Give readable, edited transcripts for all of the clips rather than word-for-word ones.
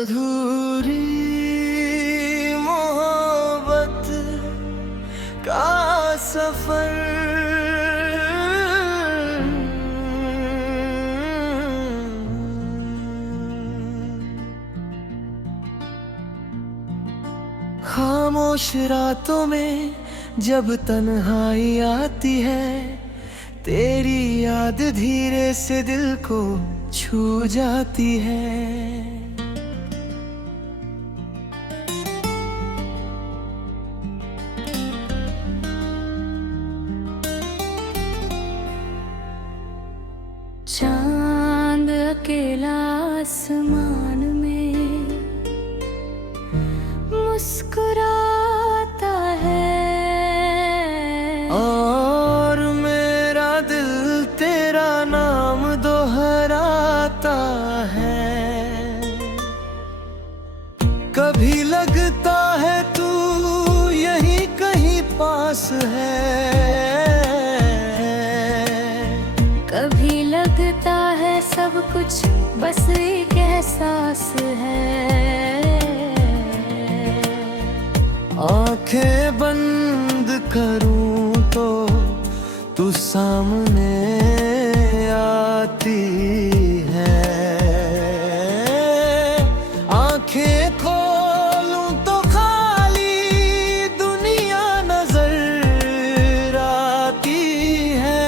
अधूरी मोहब्बत का सफर खामोश रातों में जब तन्हाई आती है, तेरी याद धीरे से दिल को छू जाती है। चांद अकेला आसमान में मुस्कुराता है, और मेरा दिल तेरा नाम दोहराता है। कभी लगता है तू यहीं कहीं पास है, कभी लगता है सब कुछ बस एक एहसास है। आंखें बंद करूं तो तू सामने आती है, आंखें खोलूं तो खाली दुनिया नजर आती है।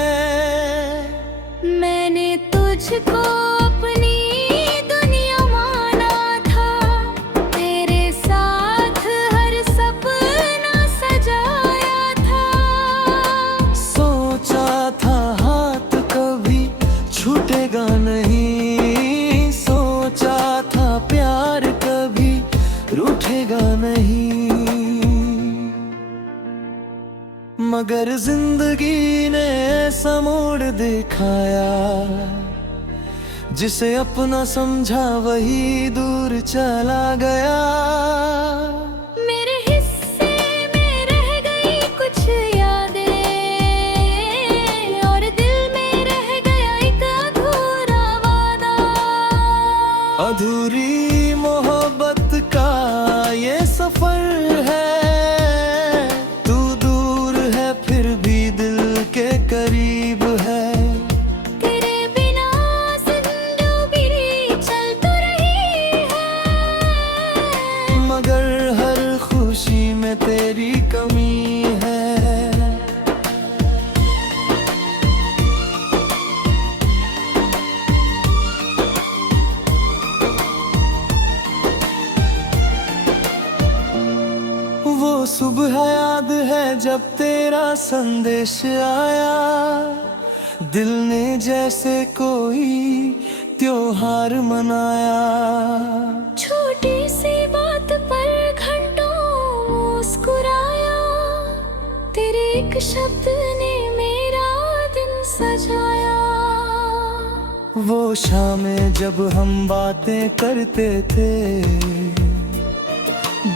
मैंने तुझको अपनी दुनिया माना था, तेरे साथ हर सपना सजाया था। सोचा था हाथ कभी छूटेगा नहीं, सोचा था प्यार कभी रूठेगा नहीं, मगर जिंदगी ने ऐसा मोड़ दिखाया, जिसे अपना समझा वही दूर चला गया। मेरे हिस्से में रह गई कुछ यादें, और दिल में रह गया एक अधूरा वादा। अधूरी मोहब्बत का ये सफर है, तू दूर है फिर भी दिल के करीब है। तेरे बिना जिंदगी चल तो रही है, मगर हर खुशी में तेरी कमी है। वो सुबह याद है जब तेरा संदेश आया, दिल ने जैसे कोई त्योहार मनाया। छोटी सी बात पर घंटों मुस्कुराया, तेरे एक शब्द ने मेरा दिन सजाया। वो शामें जब हम बातें करते थे,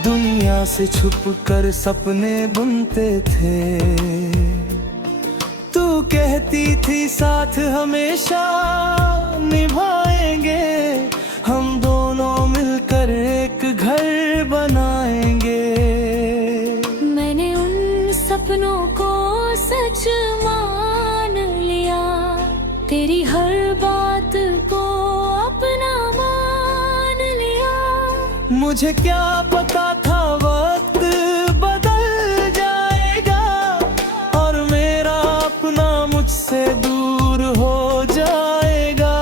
दुनिया से छुप कर सपने बुनते थे। तू कहती थी साथ हमेशा निभाएंगे, हम दोनों मिलकर एक घर बनाएंगे। मैंने उन सपनों को सच मान लिया, तेरी हर बात को अपना मान लिया। मुझे क्या पता था वक्त बदल जाएगा, और मेरा अपना मुझसे दूर हो जाएगा।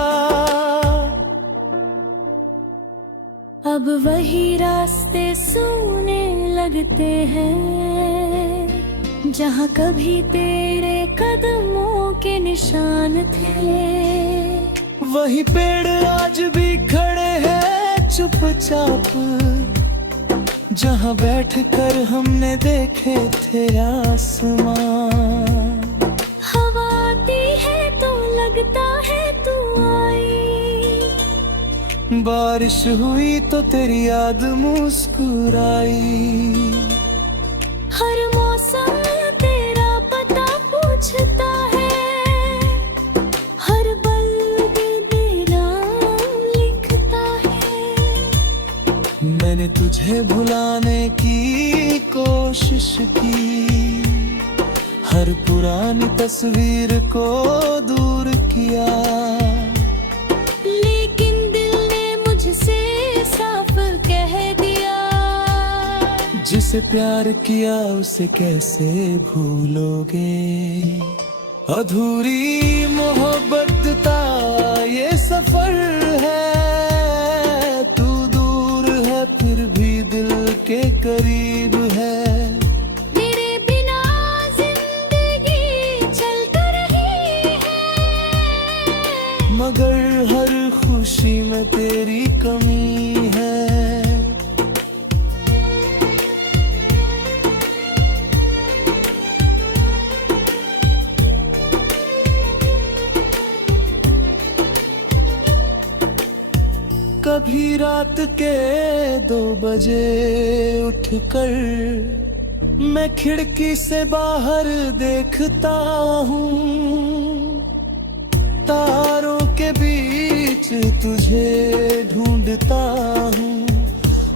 अब वही रास्ते सूने लगते हैं, जहाँ कभी तेरे कदमों के निशान थे। वही पेड़ आज भी खड़े हैं चुपचाप, जहाँ बैठकर हमने देखे थे आसमान। हवा आती है तो लगता है तू आई, बारिश हुई तो तेरी याद मुस्कुराई। हर मौसम तेरा पता पूछता है, हर पल तेरा लिखता है। मैंने तुझे भुलाने की कोशिश की, हर पुरानी तस्वीर को दूर किया, लेकिन दिल ने मुझसे साफ कह दिया, जिसे प्यार किया उसे कैसे भूलोगे। अधूरी मोहब्बत का ये सफर है, तू दूर है फिर भी दिल के करीब है। मेरे बिना जिंदगी चल तो रही है, मगर हर खुशी में तेरी कमी है। कभी रात के 2 बजे उठकर मैं खिड़की से बाहर देखता हूँ, तारों के बीच तुझे ढूंढता हूँ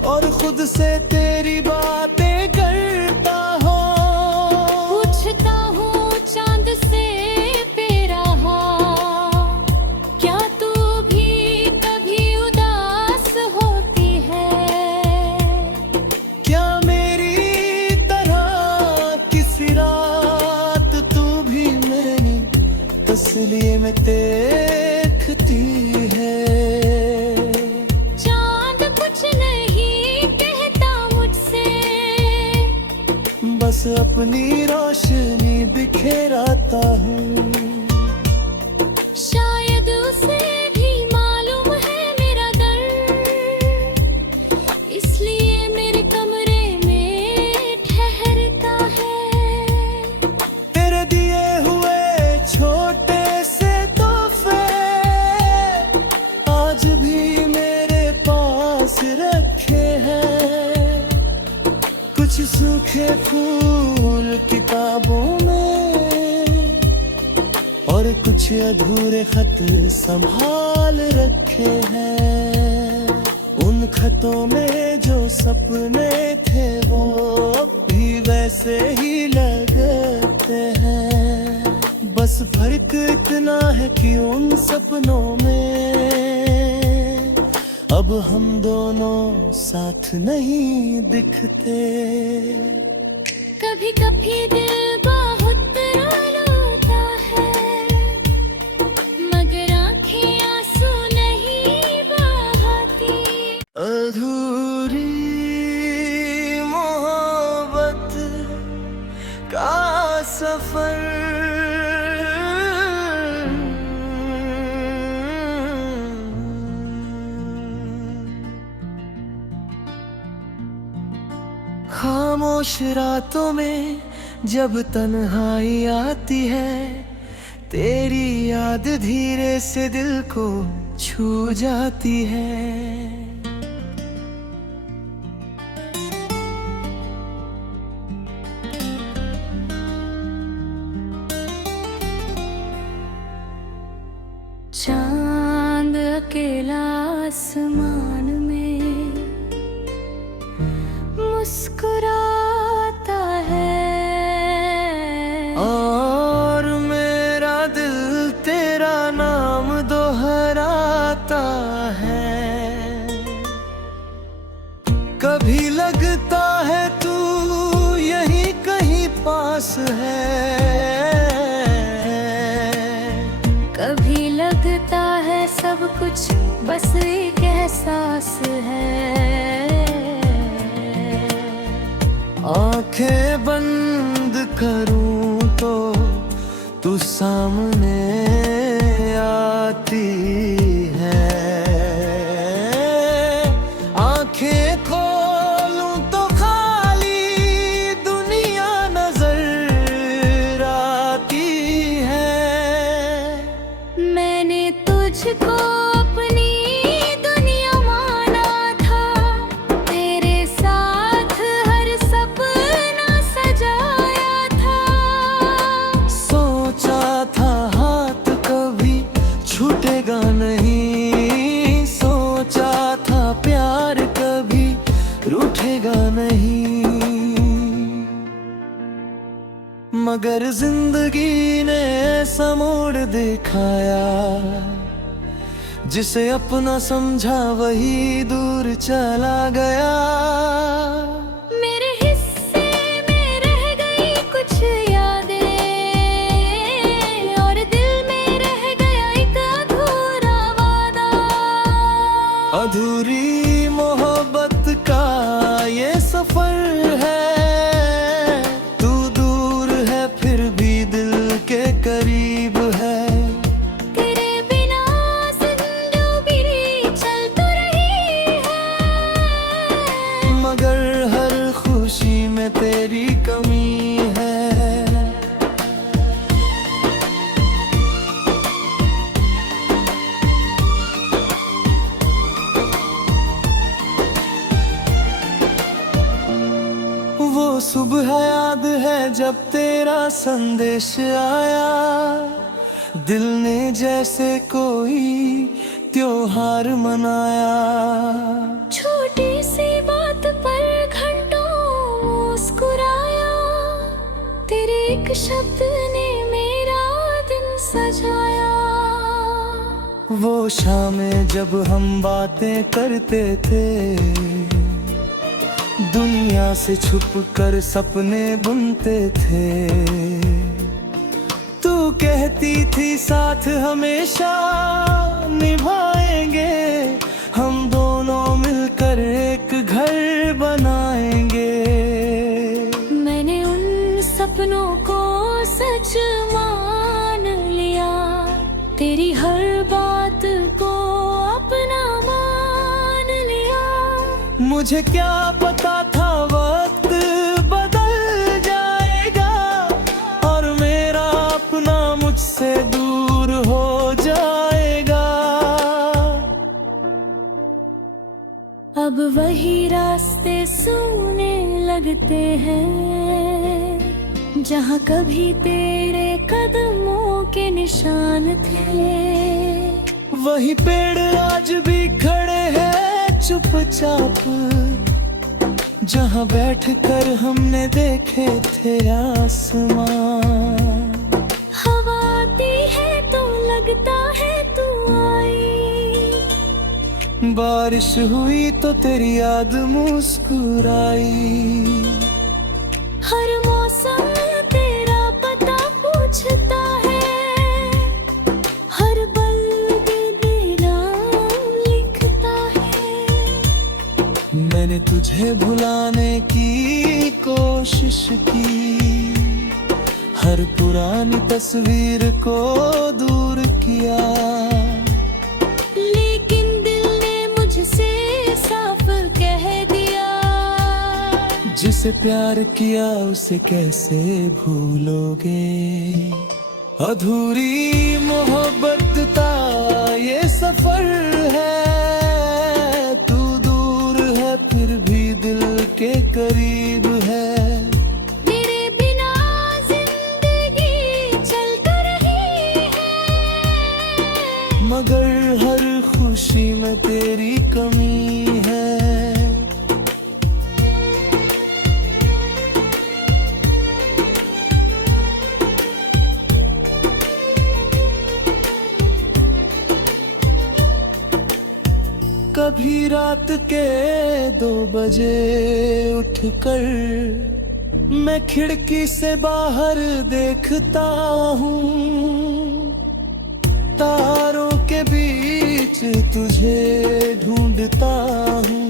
और खुद से तेरी बातें करता हूँ। पूछता हूँ चांद से तेरा हाल, क्या तू भी कभी उदास होती है? क्या मेरी तरह किसी रात तू भी मेरी तस्वीर में देखती है? चांद कुछ नहीं कहता मुझसे, बस अपनी रोशनी बिखेराता हूँ। शायद उसे भी मालूम है मेरा दर्द, इसलिए मेरे कमरे में ठहरता है। तेरे दिए हुए छोटे से तोहफे आज भी मेरे पास रखे हैं, कुछ सूखे फूल किताबों में और कुछ अधूरे खत संभाल रखे हैं। उन खतों में जो सपने थे वो अब भी वैसे ही लगते हैं, बस फर्क इतना है कि उन सपनों में अब हम दोनों साथ नहीं दिखते। कभी कभी दिल बहुत रोता है, मगर आँखें आंसू नहीं बहाती। अधूरी मोहब्बत का सफर खामोश रातों में जब तन्हाई आती है, तेरी याद धीरे से दिल को छू जाती है। चांद अकेला आसमान में मुस्कुराता है, और मेरा दिल तेरा नाम दोहराता है। कभी लगता है तू यहीं कहीं पास है, कभी लगता है सब कुछ बस एक एहसास है। आंखें बंद करूं तो तू सामने आती है, आंखें खोलूं तो खाली दुनिया नजर आती है। मैंने तुझको अपनी दुनिया माना था, तेरे साथ हर सपना सजाया था। सोचा था हाथ मगर जिंदगी ने ऐसा मोड़ दिखाया, जिसे अपना समझा वही दूर चला गया। मेरे हिस्से में रह गई कुछ यादें, और दिल में रह गया एक अधूरा वादा। अधूरी मोहब्बत का ये सफर है, तू दूर है फिर भी दिल के करीब है। तेरे बिना जिंदगी चल तो रही है, मगर हर खुशी में तेरी कमी है। वो सुबह याद है जब तेरा संदेश आया, दिल ने जैसे कोई त्योहार मनाया। छोटी सी बात पर घंटों मुस्कुराया, तेरे एक शब्द ने मेरा दिन सजाया। वो शामें जब हम बातें करते थे, दुनिया से छुप कर सपने बुनते थे। तू कहती थी साथ हमेशा निभाएंगे, हम दोनों मिलकर एक घर बनाएंगे। मैंने उन सपनों को सच मान लिया, तेरी हर बात को अपना मान लिया। मुझे क्या पता था वक्त बदल जाएगा, और मेरा अपना मुझसे दूर हो जाएगा। अब वही रास्ते सूने लगते हैं, जहाँ कभी तेरे कदमों के निशान थे। वही पेड़ आज भी खड़े हैं चुपचाप, जहाँ बैठकर हमने देखे थे आसमान। हवा आती है तो लगता है तू आई, बारिश हुई तो तेरी याद मुस्कुराई। हर मौसम तेरा पता पूछता है, हर पल तेरा लिखता है। मैंने तुझे भुलाने की कोशिश की, हर पुरानी तस्वीर को दूर किया। लेकिन दिल ने मुझसे साफ कह दिया, जिसे प्यार किया उसे कैसे भूलोगे। अधूरी मोहब्बत का ये सफर है, तू दूर है फिर भी दिल के करीब है। मेरे बिना जिंदगी चल तो रही है, मगर हर खुशी में तेरी कमी है। कभी रात के 2 बजे उठकर मैं खिड़की से बाहर देखता हूँ, तारों के बीच तुझे ढूंढता हूँ,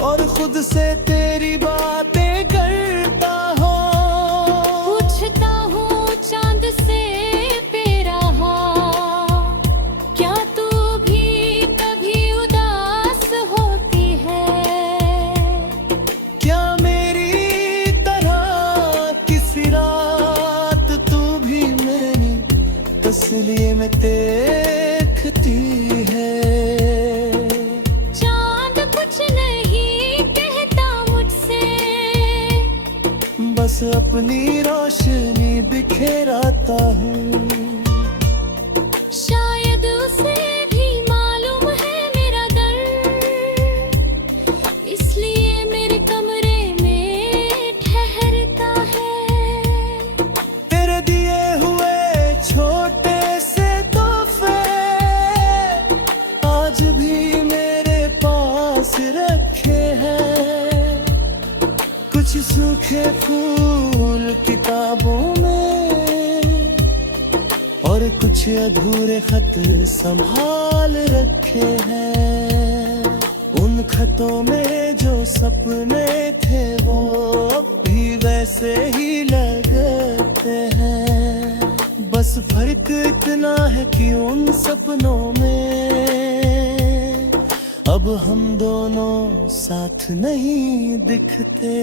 और खुद से तेरी बातें करता हूँ। पूछता हूँ चांद से तेरा हाल, क्या तू भी कभी उदास होती है। क्या मेरी तरह किसी रात तू भी मेरी तस्वीर में देखती है। चांद कुछ नहीं कहता मुझसे, बस अपनी रोशनी बिखेराता हूँ। शायद उसे भी मालूम है मेरा दर्द, इसलिए मेरे कमरे में ठहरता है। सूखे फूल किताबों में और कुछ अधूरे खत संभाल रखे हैं। उन खतों में जो सपने थे वो अब भी वैसे ही लगते हैं। बस फर्क इतना है कि उन सपनों में अब हम दोनों साथ नहीं दिखते।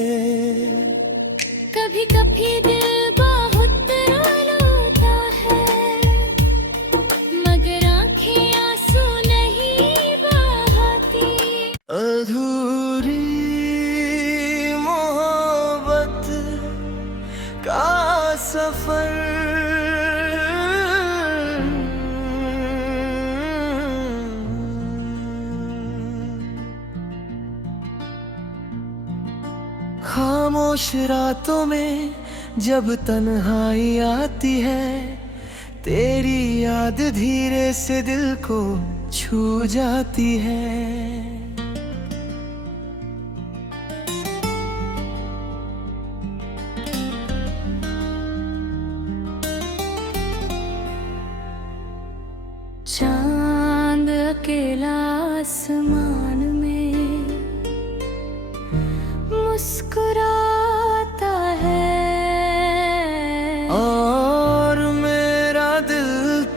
कभी कभी दिल बहुत रोता है, मगर आंखें आंसू नहीं बहाती। अधूरी मोहब्बत का सफर खामोश रातों में जब तन्हाई आती है, तेरी याद धीरे से दिल को छू जाती है। चांद अकेला आसमान में मुस्कुराता है, और मेरा दिल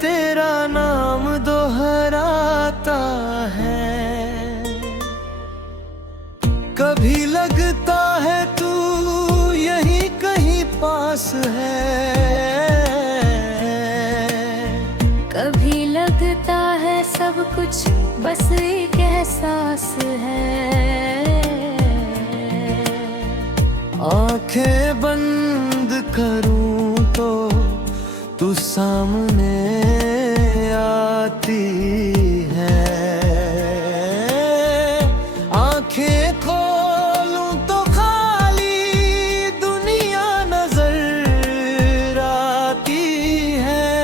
तेरा नाम दोहराता है। कभी लगता है तू यहीं कहीं पास है, कभी लगता है सब कुछ बस एक एहसास है। आंखें बंद करूं तो तू सामने आती है, आंखें खोलूं तो खाली दुनिया नजर आती है।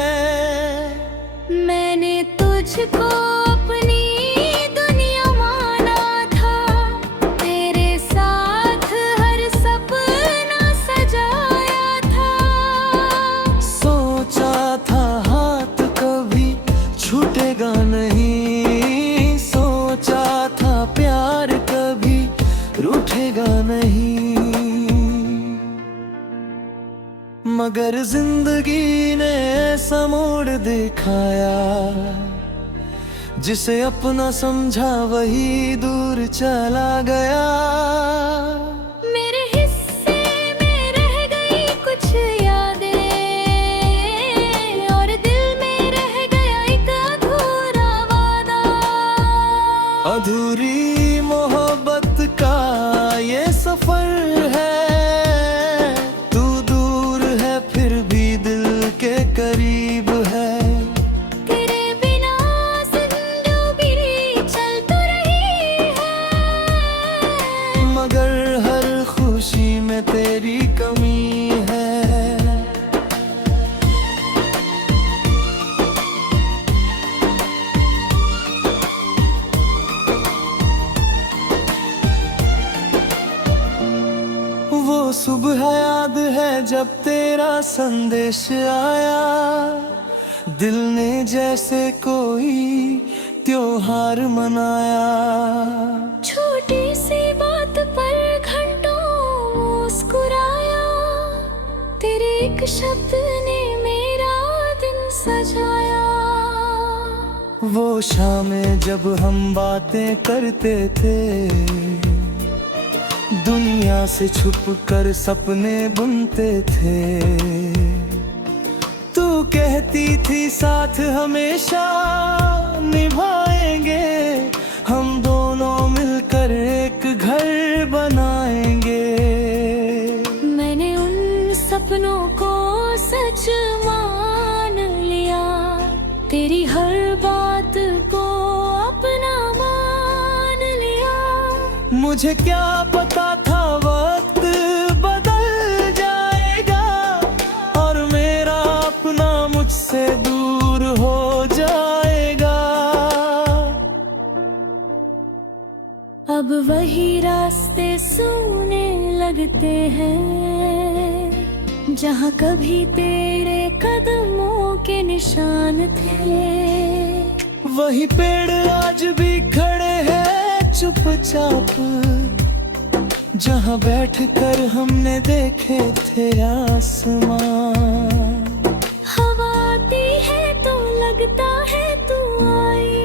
मैंने तुझको अपनी दुनिया माना था, तेरे साथ हर सपना सजाया था। सोचा था हाथ कभी छूटेगा नहीं, सोचा था प्यार कभी रूठेगा नहीं, मगर जिंदगी ने ऐसा मोड़ दिखाया, जिसे अपना समझा वही दूर चला गया। मेरे हिस्से में रह गई कुछ यादें, और दिल में रह गया एक अधूरा वादा। अधूरी मोहब्बत का ये सफर है, तू दूर है फिर भी दिल के करीब है। तेरे बिना जिंदगी चल तो रही है, मगर हर खुशी में तेरी कमी है। वो सुबह याद है जब तेरा संदेश आया, दिल ने जैसे कोई त्योहार मनाया। छोटी सी बात पर घंटों मुस्कुराया, तेरे एक शब्द ने मेरा दिन सजाया। वो शामें जब हम बातें करते थे, दुनिया से छुप कर सपने बुनते थे। तू कहती थी साथ हमेशा निभाएंगे, हम दोनों मिलकर एक घर बनाएंगे। मैंने उन सपनों को सच मान लिया, तेरी हर बात को अपना मान लिया। मुझे क्या पता था वक्त बदल जाएगा, और मेरा अपना मुझसे दूर हो जाएगा। अब अब वही रास्ते सूने लगते हैं जहाँ कभी तेरे कदमों के निशान थे। वही पेड़ आज भी खड़े हैं चुपचाप, जहाँ बैठकर हमने देखे थे आसमान। हवा आती है तो लगता है तू आई,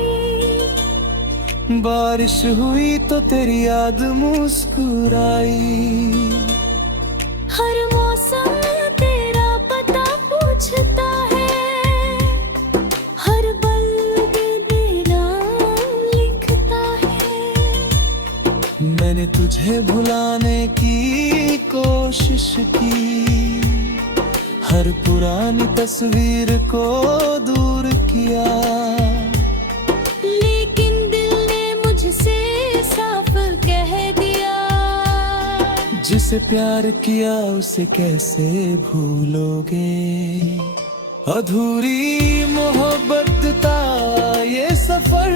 बारिश हुई तो तेरी याद मुस्कुराई। हर मौसम तेरा पता पूछता है, हर पल तेरा लिखता है। मैंने तुझे भुलाने की कोशिश की, हर पुरानी तस्वीर को दूर किया, लेकिन दिल ने मुझसे साफ कह दिया, जिसे प्यार किया उसे कैसे भूलोगे। अधूरी मोहब्बत का ये सफर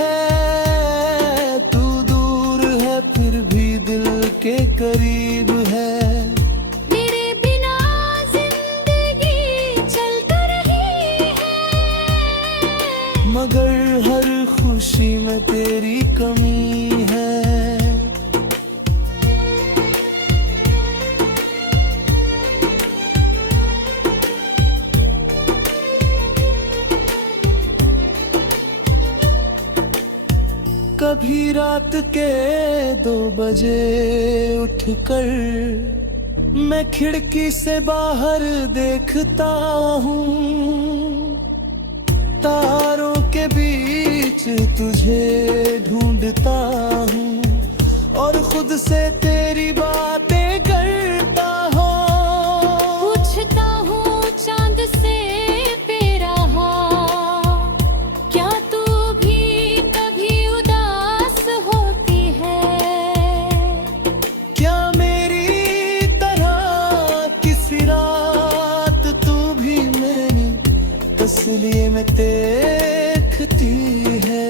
है, तू दूर है फिर भी दिल के करीब है। मेरे बिना जिंदगी चल तो रही है, मगर हर खुशी में तेरी कमी है। कभी रात के 2 बजे उठकर मैं खिड़की से बाहर देखता हूँ, तारों के बीच तुझे ढूंढता हूँ और खुद से तेरी बातें करता हूँ। पूछता हूँ चांद से तेरा हाल, क्या तू भी कभी उदास होती है? क्या मेरी तरह किसी रात तू भी मेरी तस्वीर में देखती है?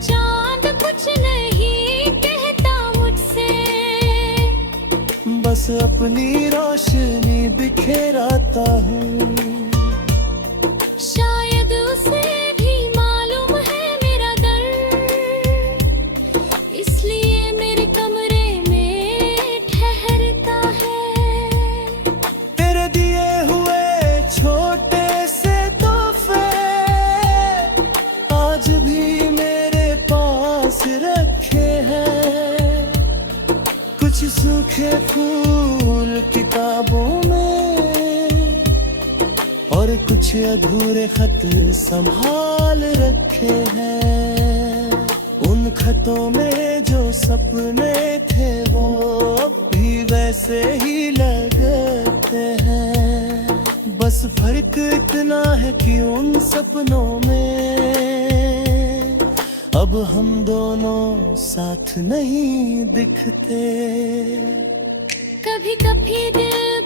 चांद कुछ नहीं कहता मुझसे, बस अपनी रोशनी बिखेराता हूँ। शायद उसे भी मालूम है मेरा दर्द, इसलिए मेरे कमरे में ठहरता है। तेरे दिए हुए छोटे से तोहफे आज भी मेरे पास रखे हैं, कुछ सूखे फूल किताबों में और कुछ अधूरे खत संभाल रखे हैं। उन खतों में जो सपने थे वो अब भी वैसे ही लगते हैं, बस फर्क इतना है कि उन सपनों में अब हम दोनों साथ नहीं दिखते। कभी कभी दिल